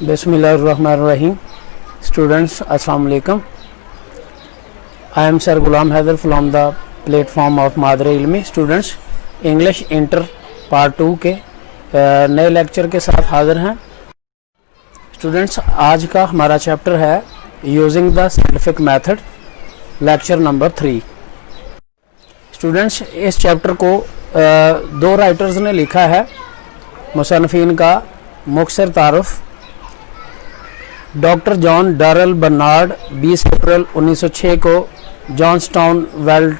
Bismillahirrahmanirrahim. Students, Assalamu alaikum. I am Sir Ghulam Haider from the platform of Madre Ilmi. Students, English Inter Part 2 के नए lecture के साथ हाजिर हैं. Students, आज का हमारा चैप्टर है using the scientific method, lecture number 3. Students, इस चैप्टर को दो राइटर्स ने लिखा है. मुसन्निफीन का मुख्तसर तारुफ डॉक्टर जॉन डरल बर्नार्ड 20 अप्रैल 1906 को जॉन्सटाउन वेल्ड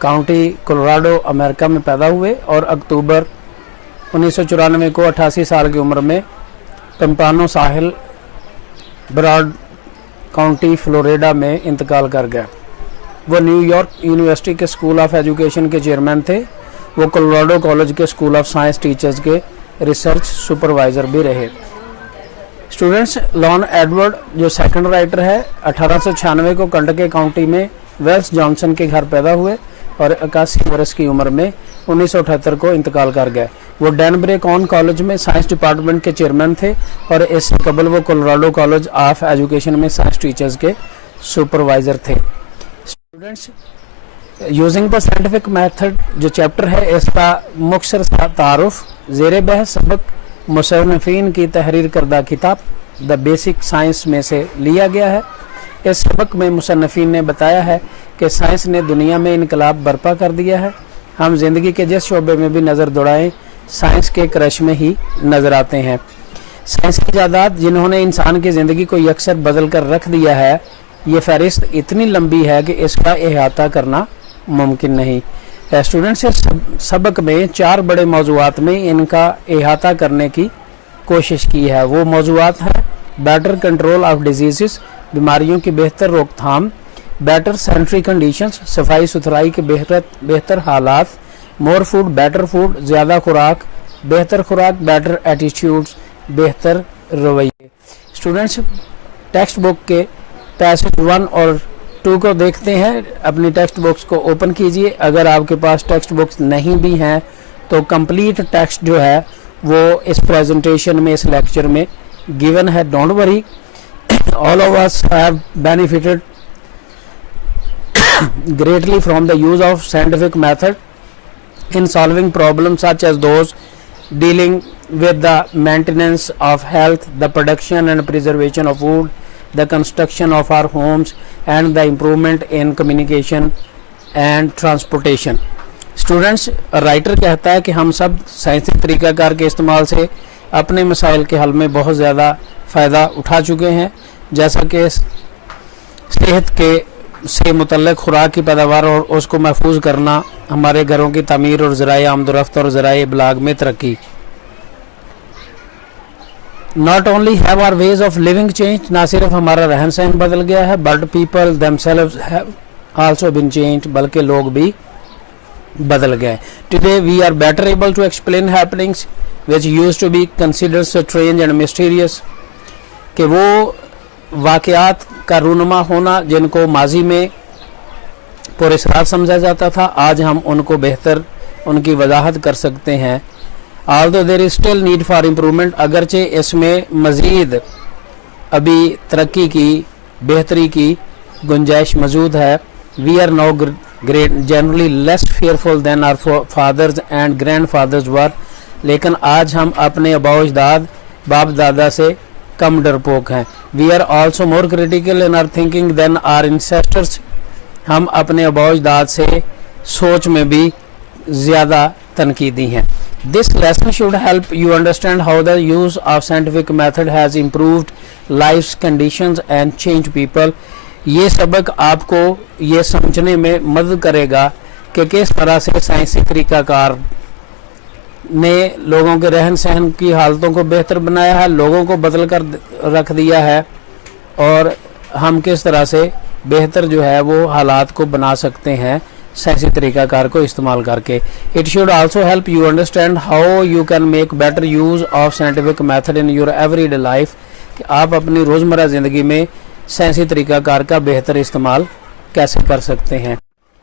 काउंटी कोलोराडो अमेरिका में पैदा हुए और अक्टूबर 1994 को 88 साल की उम्र में पंपानो साहिल ब्रॉड काउंटी फ्लोरिडा में इंतकाल कर गए. वो न्यूयॉर्क यूनिवर्सिटी के स्कूल ऑफ एजुकेशन के चेयरमैन थे. वो कोलोराडो कॉलेज के स्कूल ऑफ साइंस टीचर्स के रिसर्च सुपरवाइज़र भी रहे. स्टूडेंट्स, लॉन एडवर्ड जो सेकंड राइटर है 1896 को कंटकी काउंटी में वेल्स जॉनसन के घर पैदा हुए और 81 वर्ष की उम्र में 1978 को इंतकाल कर गए. वो डैनबरे कॉन कॉलेज में साइंस डिपार्टमेंट के चेयरमैन थे और इससे कबल वो कोलोराडो कॉलेज ऑफ एजुकेशन में साइंस टीचर्स के सुपरवाइज़र थे. Students, using the scientific method जो चैप्टर है इसका मुख्तसर तारुफ ज़ेरे बहस सबक मुसन्निफीन की तहरीर करदा किताब द बेसिक साइंस में से लिया गया है. इस सबक में मुसन्निफीन ने बताया है कि साइंस ने दुनिया में इनकलाब बर्पा कर दिया है. हम ज़िंदगी के जिस शोबे में भी नज़र दौड़ाएं साइंस के क्रश में ही नज़र आते हैं. साइंस की इजादात जिन्होंने इंसान की ज़िंदगी को यकसर बदल कर रख दिया है, ये फहरिस्त इतनी लंबी है कि इसका अहाता करना मुमकिन नहीं. स्टूडेंट्स, इस सबक में 4 बड़े मौज़ूआत में इनका अहाता करने की कोशिश की है. वो मौज़ूआत हैं बेटर कंट्रोल ऑफ डिजीज़, बीमारियों की बेहतर रोकथाम, बेटर सैनिटरी कंडीशंस, सफाई सुथराई के बेहतर हालात, मोर फूड बेटर फूड, ज़्यादा खुराक, बेहतर खुराक, बेटर एटीट्यूड्स, बेहतर रवैये. स्टूडेंट्स, टेक्स्ट बुक के पैसेज 1 और 2 को देखते हैं. अपनी टेक्स्ट बुक्स को ओपन कीजिए. अगर आपके पास टेक्स्ट बुक्स नहीं भी हैं तो कंप्लीट टेक्स्ट जो है वो इस प्रेजेंटेशन में, इस लेक्चर में गिवन है. Don't worry, all of us have benefited greatly from the use of scientific method in solving problems such as those dealing with the maintenance of health, the production and preservation of food, the construction of our homes and the improvement in communication and transportation. Students, writer कहता है कि हम सब साइंसी तरीक़ाकार के इस्तेमाल से अपने मसाइल के हल में बहुत ज़्यादा फ़ायदा उठा चुके हैं, जैसा कि सेहत के से मुतल्लिक़ खुराक की पैदावार और उसको महफूज करना, हमारे घरों की तमीर और ज़राए आमदरफ्त और ज़राए इबलाग में तरक्की. Not only have our ways of living change, ना सिर्फ हमारा रहन सहन बदल गया है, but people themselves have also been changed, बल्कि लोग भी बदल गए. Today we are better able to explain happenings which used to be considered strange and mysterious, कि वो वाक़यात का रूनुमा होना जिनको माजी में पुरस्रार समझा जाता था, आज हम उनको बेहतर उनकी वजाहत कर सकते हैं. although there is still need for improvement, अगरचे इसमें मज़ीद अभी तरक्की की, बेहतरी की गुंजाइश मौजूद है. we are now generally less fearful than our fathers and grandfathers were, लेकिन आज हम अपने अबाउजदाद बाप दादा से कम डरपोक हैं. We are also more critical in our thinking than our ancestors, हम अपने अबाउजदाद से सोच में भी ज़्यादा तनकीदी हैं. This lesson should help you understand how the use of scientific method has improved life conditions and change people. ये सबक आपको ये समझने में मदद करेगा कि किस तरह से साइंसी तरीक़ाकार ने लोगों के रहन सहन की हालतों को बेहतर बनाया है, लोगों को बदल कर रख दिया है, और हम किस तरह से बेहतर जो है वो हालात को बना सकते हैं साइंसी तरीक़ाकार को इस्तेमाल करके. It should also help you understand how you can make better use of scientific method in your everyday life, कि आप अपनी रोज़मर्रा ज़िंदगी में साइंसी तरीक़ाकार का बेहतर इस्तेमाल कैसे कर सकते हैं.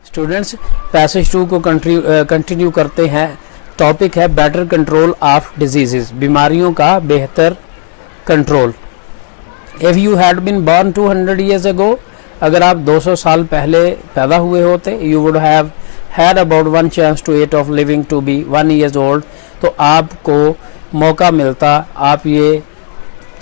स्टूडेंट्स, पैसेज 2 को कंटिन्यू करते हैं. टॉपिक है बेटर कंट्रोल ऑफ डिजीज़, बीमारियों का बेहतर control. If you had been born 200 years ago, अगर आप 200 साल पहले पैदा हुए होते, you would have had about one chance to 8 of living to be 1 years old, तो आपको मौका मिलता,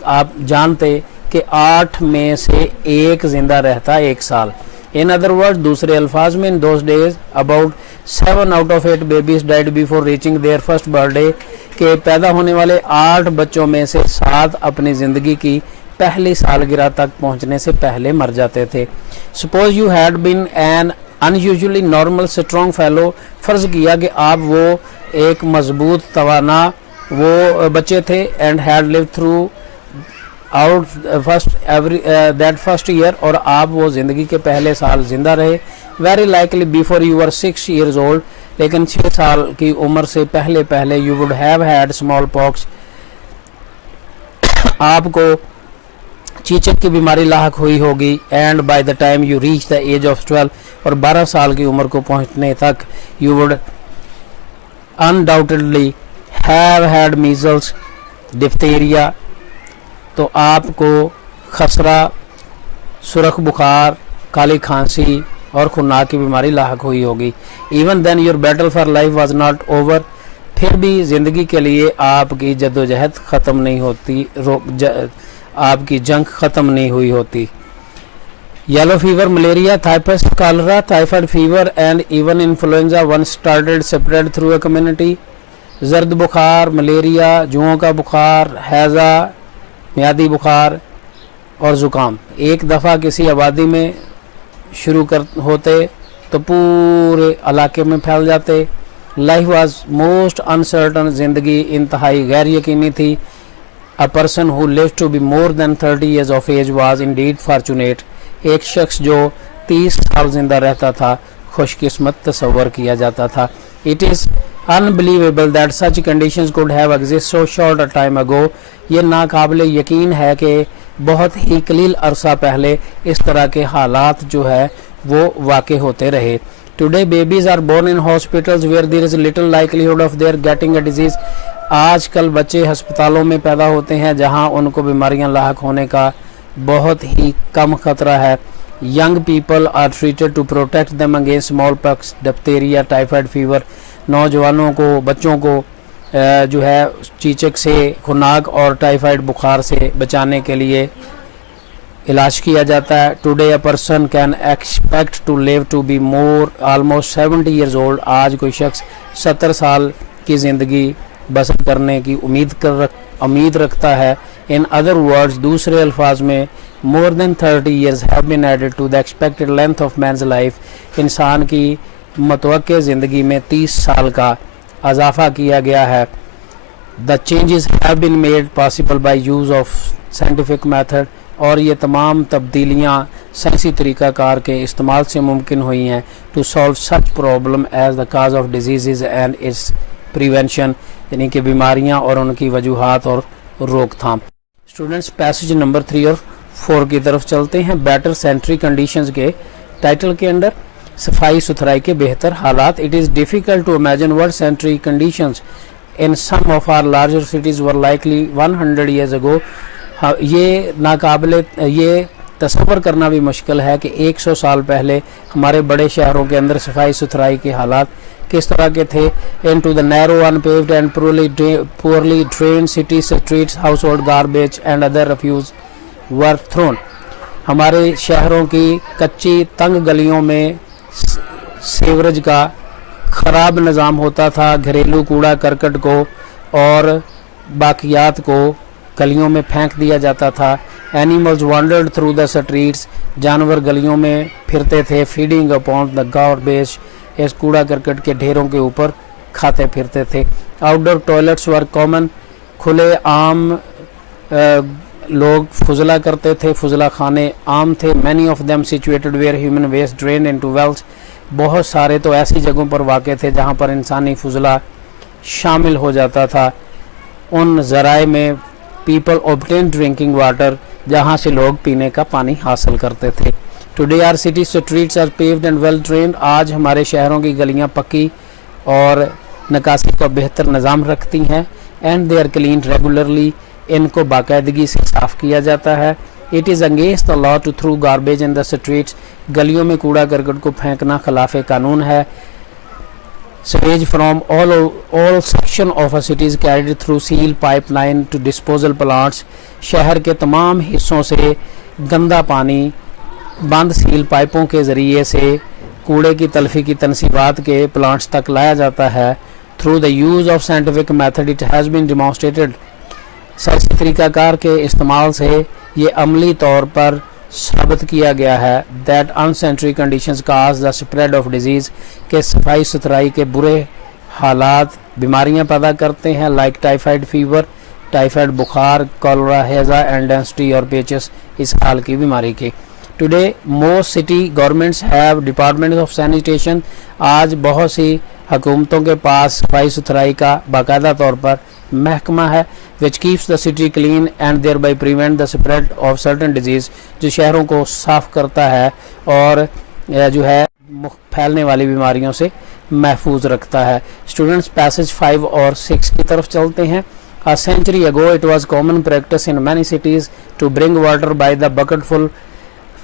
आप जानते कि 8 में से एक जिंदा रहता 1 साल. In other words, दूसरे अल्फाज में in those days about 7 out of 8 babies died before reaching their first birthday, के पैदा होने वाले 8 बच्चों में से 7 अपनी ज़िंदगी की पहली सालगिरह तक पहुंचने से पहले मर जाते थे. Suppose you had been an unusually normal strong fellow, फ़र्ज़ किया कि आप वो एक मजबूत तवाना वो बच्चे थे, and had lived through out that first year, और आप वो ज़िंदगी के पहले साल ज़िंदा रहे. Very likely before you were 6 years old, लेकिन 6 साल की उम्र से पहले you would have had small pox, आपको चीचक की बीमारी लाहक हुई होगी. And by the time you reach the age of 12, और 12 साल की उम्र को पहुंचने तक you would undoubtedly have had measles, diphtheria, तो आपको खसरा, सुरख बुखार, काली खांसी और खुन्नाक की बीमारी लाहक हुई होगी. Even then your battle for life was not over, फिर भी ज़िंदगी के लिए आपकी जद्दोजहद ख़त्म नहीं होती, आपकी जंग ख़त्म नहीं हुई होती. Yellow fever, malaria, typhus, cholera, typhoid fever and even influenza one started spread through a community. जर्द बुखार, मलेरिया, जुओं का बुखार, हैज़ा, मियादी बुखार और ज़ुकाम एक दफ़ा किसी आबादी में शुरू होते तो पूरे इलाके में फैल जाते. लाइफ वाज मोस्ट अनसर्टन, ज़िंदगी इंतहाई गैर यकीनी थी. A person who lived to be more than 30 years of age was indeed fortunate. एक शख्स जो 30 साल जिंदा रहता था खुशकिस्मत तस्वर किया जाता था. It is unbelievable that such conditions could have existed so short a time ago. ये नाकाबिले यकीन है कि बहुत ही कलील अरसा पहले इस तरह के हालात जो है वो वाक़े होते रहे. Today babies are born in hospitals where there is little likelihood of their getting a disease. आजकल बच्चे अस्पतालों में पैदा होते हैं जहां उनको बीमारियां लाहक होने का बहुत ही कम खतरा है. Young people are treated to protect them against smallpox, diphtheria, typhoid fever. नौजवानों को, बच्चों को जो है चीचक से, खुनाक और टाइफाइड बुखार से बचाने के लिए इलाज किया जाता है. Today a person can expect to live to be more almost 70 years old. आज कोई शख्स 70 साल की ज़िंदगी बसर करने की उम्मीद रखता है. इन अदर वर्ड्स, दूसरे अल्फाज में, more than 30 years have been added to the expected length of man's life. इंसान की मुतवक्के ज़िंदगी में 30 साल का इजाफा किया गया है. The changes have been made possible by use of scientific method, और ये तमाम तब्दीलियाँ साइंसी तरीक़ाकार के इस्तेमाल से मुमकिन हुई हैं. To solve such problem as the cause of disease and its prevention, यानी कि बीमारियां और उनकी वजूहात और रोकथाम. स्टूडेंट्स, पैसेज नंबर 3 और 4 की तरफ चलते हैं. बेटर सैनिटरी कंडीशंस के टाइटल के अंदर सफाई सुथराई के बेहतर हालात. It is difficult to imagine what sanitary conditions in some of our larger cities were likely 100 years ago. ये नाकाबिले ये तस्वर करना भी मुश्किल है कि 100 साल पहले हमारे बड़े शहरों के अंदर सफाई सुथराई के हालात किस तरह के थे. into the narrow unpaved and poorly drained city streets household garbage and other refuse were thrown. हमारे शहरों की कच्ची तंग गलियों में सीवरेज का ख़राब निज़ाम होता था. घरेलू कूड़ा करकट को और बाकियात को गलियों में फेंक दिया जाता था. Animals wandered through the streets, जानवर गलियों में फिरते थे. फीडिंग अपॉन द गार्बेज, इस कूड़ा करकट के ढेरों के ऊपर खाते फिरते थे. आउटडोर टॉयलेट्स वर कॉमन, खुले आम लोग फुजला करते थे, फुजला खाने आम थे. Many of them situated where human waste drain into wells, बहुत सारे तो ऐसी जगहों पर वाक़ थे जहाँ पर इंसानी फुजला शामिल हो जाता था. उन ज़राए में पीपल ऑब्टेन ड्रिंकिंग वाटर, जहाँ से लोग पीने का पानी हासिल करते थे. Today our city streets are paved and well drained, आज हमारे शहरों की गलियाँ पक्की और निकासी का बेहतर निज़ाम रखती हैं. And they are clean regularly, इनको बाकायदगी से साफ़ किया जाता है। It is against the law to throw garbage in the streets, गलियों में कूड़ा करकट को फेंकना खिलाफ कानून है। Sewage from all section of a city is carried through seal pipeline to disposal plants, शहर के तमाम हिस्सों से गंदा पानी बंद सील पाइपों के ज़रिए से कूड़े की तलफी की तनसीबात के प्लांट्स तक लाया जाता है। Through the use of scientific method it has been demonstrated, साइंसी तरीक़ाकार के इस्तेमाल से ये अमली तौर पर साबित किया गया है that unsanitary conditions cause the spread of disease, के सफाई सुथराई के बुरे हालात बीमारियां पैदा करते हैं, लाइक टाइफाइड फीवर, टाइफाइड बुखार, कॉलरा, हैज़ा एंड डेंसिटी और पेचस इस हाल की बीमारी के। Today most city governments have department of sanitation, आज बहुत सी हुकूमतों के पास सफाई सुथराई का बाकायदा तौर पर महकमा है, which keeps the city clean and thereby prevent the spread of certain disease, जो शहरों को साफ़ करता है और जो है फैलने वाली बीमारियों से महफूज रखता है। स्टूडेंट्स पैसेज 5 और 6 की तरफ चलते हैं। A century ago it was common practice in many cities to bring water by the bucketful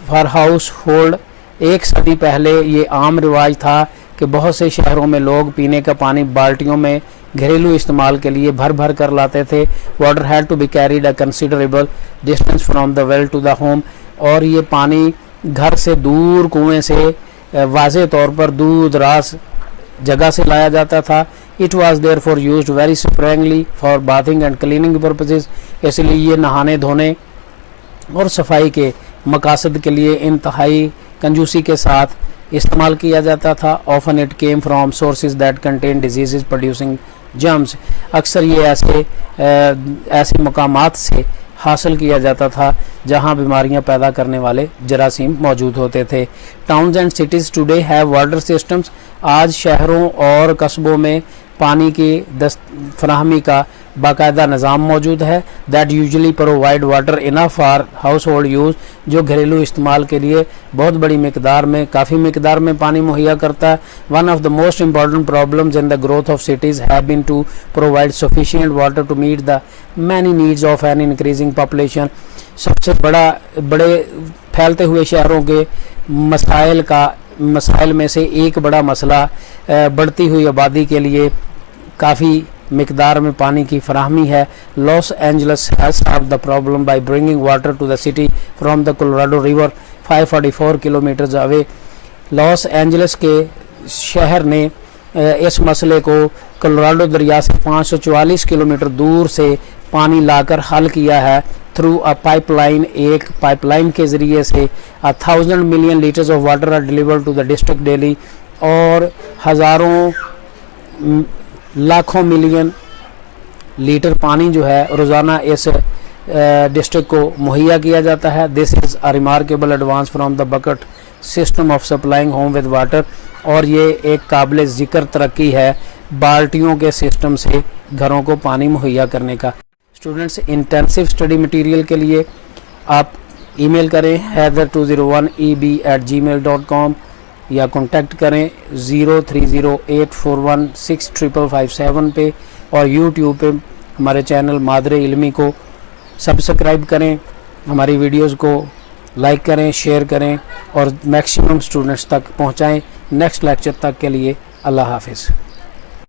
for household, एक सदी पहले ये आम रिवाज था कि बहुत से शहरों में लोग पीने का पानी बाल्टियों में घरेलू इस्तेमाल के लिए भर भर कर लाते थे। Water had to be carried a considerable distance from the well to the home, और ये पानी घर से दूर कुएं से वाज़े तौर पर दूर दराज जगह से लाया जाता था। It was therefore use very sparingly for bathing and cleaning purposes, इसलिए ये नहाने धोने और सफाई के मकासद के लिए इंतहाई कंजूसी के साथ इस्तेमाल किया जाता था। Often it came from sources that contain disease producing germs, अक्सर ये ऐसे मकामात से हासिल किया जाता था जहां बीमारियां पैदा करने वाले जरासीम मौजूद होते थे। Towns and cities today have water systems, आज शहरों और कस्बों में पानी की फराहमी का बाकायदा निज़ाम मौजूद है। That usually provide water enough for house hold use, जो घरेलू इस्तेमाल के लिए बहुत बड़ी मिकदार में काफ़ी मिकदार में पानी मुहैया करता है। One of the most important problems in the growth of cities have been to provide sufficient water to meet the many needs of an increasing population, सबसे बड़े फैलते हुए शहरों के मसाइल में से एक बड़ा मसला बढ़ती हुई आबादी के लिए काफ़ी मिकदार में पानी की फराहमी है। Los Angeles has solved the problem by bringing water to the city from the Colorado river 544 kilometres away. Los Angeles के शहर ने इस मसले को कोलोराडो दरिया से 544 किलोमीटर दूर से पानी लाकर हल किया है थ्रू अ पाइपलाइन, एक पाइपलाइन के ज़रिए से 1000 million litres of water are delivered to the district daily, और हज़ारों लाखों मिलियन लीटर पानी जो है रोज़ाना इस डिस्ट्रिक्ट को मुहैया किया जाता है। This is a remarkable advance from the bucket system of supplying home with water, और ये एक काबिल ज़िक्र तरक्की है बाल्टियों के सिस्टम से घरों को पानी मुहैया करने का। स्टूडेंट्स इंटेंसिव स्टडी मटेरियल के लिए आप ईमेल करें haider201eb@gmail.com या कांटेक्ट करें 0308416557 पे, और यूट्यूब पे हमारे चैनल मादरे इल्मी को सब्सक्राइब करें, हमारी वीडियोस को लाइक करें, शेयर करें और मैक्सिमम स्टूडेंट्स तक पहुंचाएं। नेक्स्ट लेक्चर तक के लिए अल्लाह हाफिज़।